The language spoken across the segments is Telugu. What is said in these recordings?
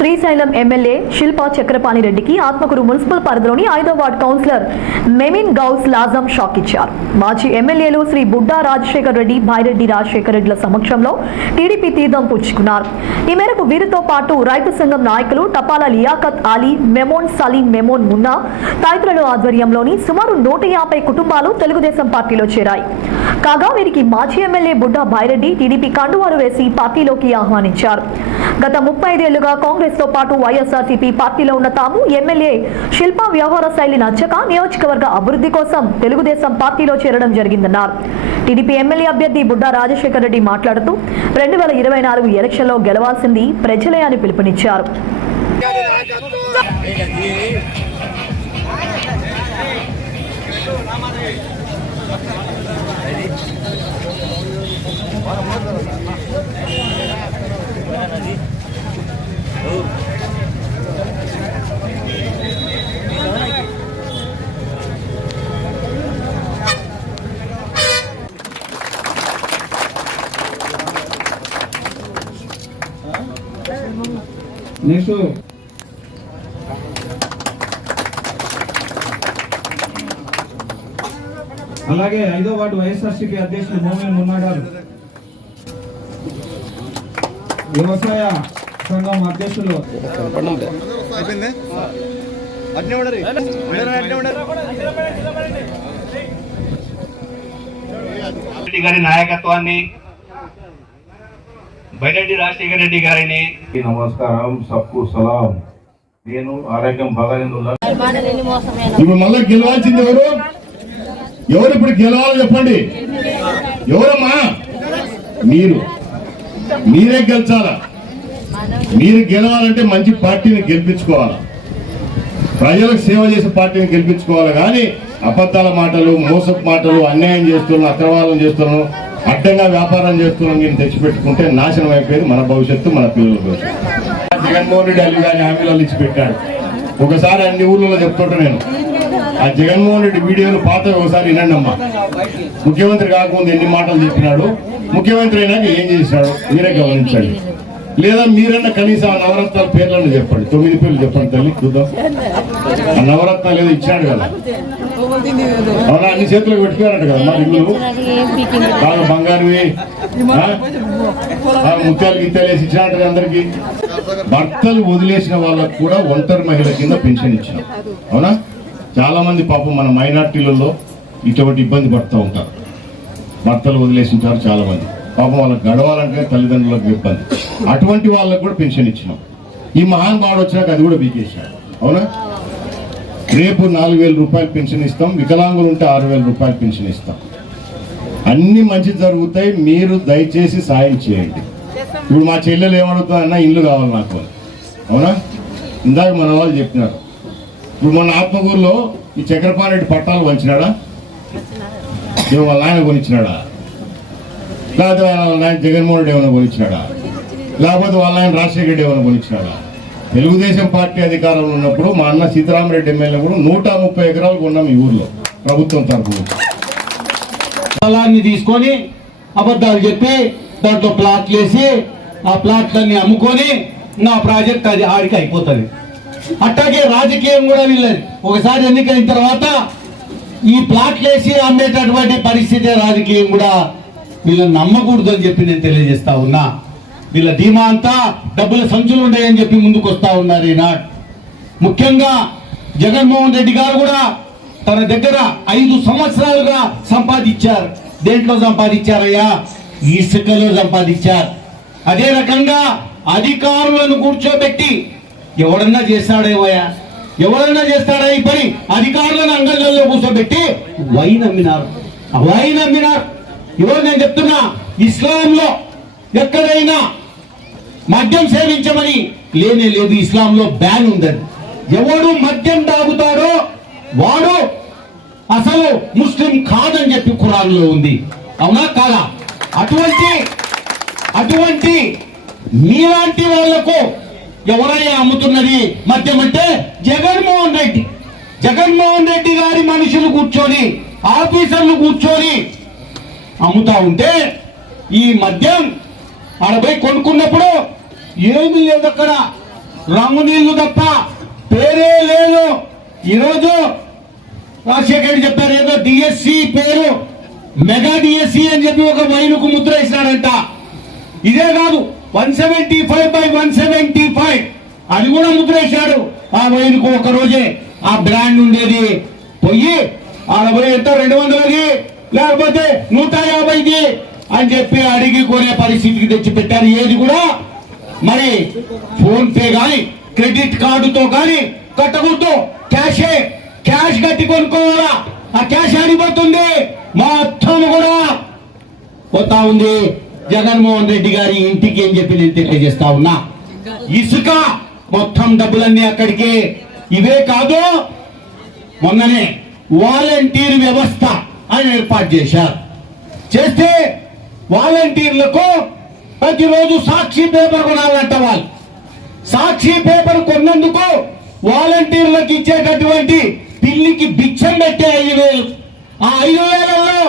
శ్రీశైలం ఎమ్మెల్యే శిల్పా చక్రపాణి రెడ్డికి ఆత్మకూరు మున్సిపల్ పరిధిలోని 5వ ward councillor Momin Ghouse లాజం shock ఇచ్చారు. మాజీ ఎమ్మెల్యేలు శ్రీ బుడ్డా రాజశేఖర్ రెడ్డి, భాయిరెడ్డి రాజశేఖర్ రెడ్డిల సమక్షంలో టీడీపీ తీర్థం పుచ్చుకున్నారు. ఈ మేరకు వీరితో పాటు రైతు సంఘం నాయకులు టపాల లియాకత్ అలీ, మెమోన్ సలీం, మెమోన్ మున్నా తదితరుల ఆధ్వర్యంలోని సుమారు 150 కుటుంబాలు తెలుగుదేశం పార్టీలో చేరాయి. కాగా వీరికి మాజీ ఎమ్మెల్యే బుడ్డా భాయిరెడ్డి టీడీపీ కండువారు వేసి పార్టీలోకి ఆహ్వానించారు. గత 35 ఏళ్లుగా కాంగ్రెస్ తో పాటు వైఎస్ఆర్సీపీ పార్టీలో ఉన్న తాము ఎమ్మెల్యే శిల్పా వ్యవహార శైలి నచ్చక నియోజకవర్గ అభివృద్ధి కోసం తెలుగుదేశం పార్టీలో చేరడం జరిగిందన్నారు. టీడీపీ ఎమ్మెల్యే అభ్యర్థి బుడ్డా రాజశేఖర్ రెడ్డి మాట్లాడుతూ 2024 ఎలక్షన్లో గెలవాల్సింది ప్రజలే అని పిలుపునిచ్చారు. నెక్స్ట్ అలాగే 5వ వార్డు వైఎస్ఆర్సీపీ అధ్యక్షులు మోమిన్ మున్నా గారు, వ్యవసాయ సంఘం అధ్యక్షులు గారి నాయకత్వాన్ని, భాయిరెడ్డి రాజశేఖర్ రెడ్డి గారిని నమస్కారం, సబ్కు సలాం. నేను ఆరోగ్యం బాగాలేదుల్లా. ఇప్పుడు మళ్ళీ గెలవాల్సింది ఎవరు? ఇప్పుడు గెలవాలి చెప్పండి. ఎవరమ్మా? మీరే గెలిచాలా. మీరు గెలవాలంటే మంచి పార్టీని గెలిపించుకోవాలా, ప్రజలకు సేవ చేసే పార్టీని గెలిపించుకోవాలి. కానీ అబద్ధాల మాటలు, మోసపు మాటలు, అన్యాయం చేస్తున్నాం, అక్రమాలను చేస్తున్నాం, అడ్డంగా వ్యాపారం చేస్తున్నాం నేను తెచ్చిపెట్టుకుంటే నాశనం అయిపోయేది మన భవిష్యత్తు, మన పిల్లల భవిష్యత్తు. జగన్మోహన్ రెడ్డి అల్లు కానీ హామీలు ఇచ్చి పెట్టాడు. ఒకసారి అన్ని ఊర్లలో చెప్తుంటా నేను, ఆ జగన్మోహన్ రెడ్డి వీడియోలు పాత ఒకసారి వినండి అమ్మా. ముఖ్యమంత్రి కాకముందు ఎన్ని మాటలు చెప్పినాడు, ముఖ్యమంత్రి అయినాక ఏం చేసినాడు మీరే గమనించండి. లేదా మీరన్నా కనీసం ఆ నవరత్నాల పేర్లను చెప్పండి, 9 పేర్లు చెప్పండి తల్లి చూద్దాం. ఆ నవరత్నాలు ఏదో ఇచ్చినాడు కదా, అవునా? అన్ని చేతులకు పెట్టుకున్నారట కదా మా ఇల్లు బాగా బంగారువి, ముత్యాలు గిత్యాలు వేసి ఇచ్చినట్టు అందరికి. భర్తలు వదిలేసిన వాళ్ళకు కూడా ఒంటరి మహిళ కింద పెన్షన్ ఇచ్చినాం, అవునా? చాలా మంది పాపం మన మైనార్టీలలో ఇటువంటి ఇబ్బంది పడుతూ ఉంటారు. భర్తలు వదిలేసింటారు చాలా మంది, పాపం వాళ్ళకి గడవాలంటే తల్లిదండ్రులకు ఇబ్బంది. అటువంటి వాళ్ళకు కూడా పెన్షన్ ఇచ్చినాం. ఈ మహానుభావుడు వచ్చినాక అది కూడా బీకేసాడు, అవునా? రేపు 4000 రూపాయలు పెన్షన్ ఇస్తాం, వికలాంగులు ఉంటే 6000 రూపాయలు పెన్షన్ ఇస్తాం. అన్ని మంచి జరుగుతాయి, మీరు దయచేసి సాయం చేయండి. ఇప్పుడు మా చెల్లెలు ఏమడుగుతుందన్నా ఇల్లు కావాలి నాకు, అవునా? ఇందాక మన వాళ్ళు చెప్పినారు. ఇప్పుడు మొన్న ఆత్మకూరులో ఈ చక్రపాణి రెడ్డి పట్టాలు వంచినాడా? ఏమో వాళ్ళ ఆయన కొనిచ్చినాడా? లేకపోతే వాళ్ళ ఆయన జగన్మోహన్ రెడ్డి ఏమైనా కొనిచ్చినాడా? లేకపోతే వాళ్ళ ఆయన రాజశేఖర రెడ్డి ఏమైనా కొనిచ్చినాడా? తెలుగుదేశం పార్టీ అధికారంలో ఉన్నప్పుడు మా అన్న సీతారామరెడ్డి ఎమ్మెల్యే కూడా 130 ఎకరాలు కొన్నాం ఈ ఊర్లో ప్రభుత్వం తరఫున. స్థలాన్ని తీసుకొని అబద్ధాలు చెప్పి దాంట్లో ప్లాట్లు వేసి ఆ ప్లాట్లన్నీ అమ్ముకొని నా ప్రాజెక్ట్ అది ఆడికి అయిపోతుంది. అట్లాగే రాజకీయం కూడా వీళ్ళది. ఒకసారి ఎన్నికైన తర్వాత ఈ ప్లాట్లు వేసి అమ్మేటటువంటి పరిస్థితి రాజకీయం కూడా వీళ్ళని నమ్మకూడదు అని చెప్పి నేను తెలియజేస్తా ఉన్నా. వీళ్ళ ధీమా అంతా డబ్బుల సంచులు ఉన్నాయని చెప్పి ముందుకు వస్తా ఉన్నారు ఈనాడు. ముఖ్యంగా జగన్మోహన్ రెడ్డి గారు కూడా తన దగ్గర 5 సంవత్సరాలుగా సంపాదించారు. దేంట్లో సంపాదించారయ్యా? ఇసుకలో సంపాదించారు. అదే రకంగా అధికారులను కూర్చోబెట్టి ఎవడన్నా చేస్తాడేమోయా, ఎవరన్నా చేస్తాడా ఈ పని? అధికారులను అంగళ్ళల్లో కూర్చోబెట్టి వైన్ అమ్మినారు. ఈరోజు నేను చెప్తున్నా, ఇస్లాంలో ఎక్కడైనా మద్యం సేవించమని లేనే లేదు. ఇస్లాంలో బ్యాన్ ఉందని. ఎవడు మద్యం తాగుతాడో వాడు అసలు ముస్లిం కాదని చెప్పి ఖురాన్లో ఉంది, అవునా కాదా? అటువంటి మీలాంటి వాళ్లకు ఎవరైనా అమ్ముతున్నది మద్యం అంటే జగన్మోహన్ రెడ్డి గారి మనుషులు కూర్చొని, ఆఫీసర్లు కూర్చొని అమ్ముతా ఉంటే ఈ మద్యం ఆడపై కొనుక్కున్నప్పుడు ఏమీ లేదు. అక్కడ రంగు నీళ్లు తప్ప పేరే లేదు. ఈరోజు రాజశేఖర్ రెడ్డి చెప్పారు ఏదో డిఎస్సి పేరు మెగా డిఎస్సి అని చెప్పి ఒక వైనుకు ముద్ర వేసినాడంట. ఇదే కాదు 175/175 అది కూడా ముద్ర వేశాడు. ఆ వైనుకు ఒక రోజే ఆ బ్రాండ్ ఉండేది పోయి ఆడ పోయి ఎంత 200కి లేకపోతే 150కి అని చెప్పి అడిగి కొనే పరిస్థితికి తెచ్చి పెట్టారు. ఏది కూడా మరి ఫోన్ పే గాని క్రెడిట్ కార్డుతో గాని కట్టకూడదు. క్యాష్ కట్టి కొనుక్కోవాలా. ఆ క్యాష్ ఆడిపోతుంది మొత్తం కూడా పోతా ఉంది జగన్మోహన్ రెడ్డి గారి ఇంటికి అని చెప్పి నేను తెలియజేస్తా ఉన్నా. ఇసుక మొత్తం డబ్బులన్నీ అక్కడికి. ఇవే కాదు మొన్ననే వాలంటీర్ వ్యవస్థ అని ఏర్పాటు చేశారు. చేస్తే వాలంటీర్లకు ప్రతిరోజు సాక్షి పేపర్ కొనాలంట. వాళ్ళు సాక్షి పేపర్ కొన్నందుకు వాలంటీర్లకు ఇచ్చేటటువంటి పిల్లికి బిచ్చం పెట్టే 5,000. ఆ 5,000లో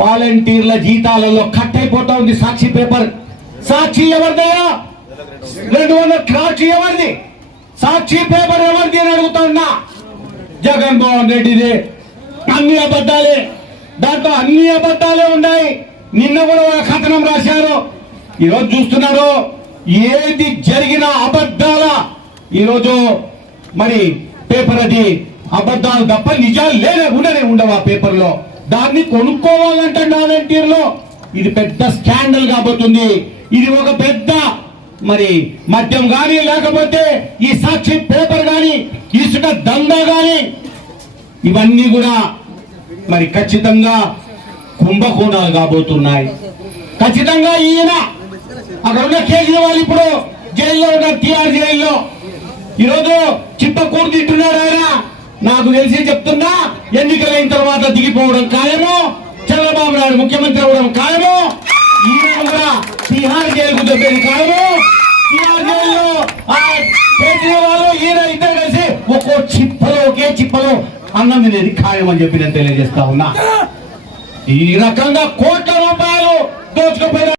వాలంటీర్ల జీతాలలో కట్ అయిపోతా ఉంది సాక్షి పేపర్. సాక్షి ఎవరిదయ్యా? 200 సాక్షి ఎవరిది? సాక్షి పేపర్ ఎవరిది అని అడుగుతా ఉన్నా. జగన్మోహన్ రెడ్డిదే. అన్ని అబద్ధాలే, దాంట్లో అన్ని అబద్ధాలే ఉన్నాయి. నిన్న కూడా ఒక కథనం రాశారు. ఈరోజు చూస్తున్నారు ఏది జరిగిన అబద్ధాల. ఈరోజు మరి పేపర్ అది అబద్ధాలు తప్ప నిజాలు ఉండవు ఆ పేపర్ లో. దాన్ని కొనుక్కోవాలంటే వాలంటీర్లో ఇది పెద్ద స్కాండల్ కాబోతుంది. ఇది ఒక పెద్ద మరి మద్యం గాని లేకపోతే ఈ సాక్షి పేపర్ గాని ఇసుక దందా గాని ఇవన్నీ కూడా మరి ఖచ్చితంగా కుంభకోణాలు కాబోతున్నాయి. ఖచ్చితంగా ఈయన అక్కడ ఉన్న కేజ్రీవాల్ ఇప్పుడు జైల్లో ఉన్న TR జైల్లో ఈరోజు చిప్పకూరు తింటున్నాడు ఆయన. నాకు తెలిసి చెప్తున్నా ఎన్నికలైన తర్వాత దిగిపోవడం ఖాయము. చంద్రబాబు నాయుడు ముఖ్యమంత్రి అవ్వడం ఖాయము. ఈయన కూడా తిహార్ జైలుకు దొబ్బేది ఖాయము. తిహార్ జైల్లో కేజ్రీవాల్ ఈయన ఇద్దరు కలిసి ఒకే చిప్పలో అన్నం తినేది ఖాయం అని చెప్పి నేను తెలియజేస్తా ఉన్నా. ఈ రకంగా కోట్ల రూపాయలు దోచుకుపోయిన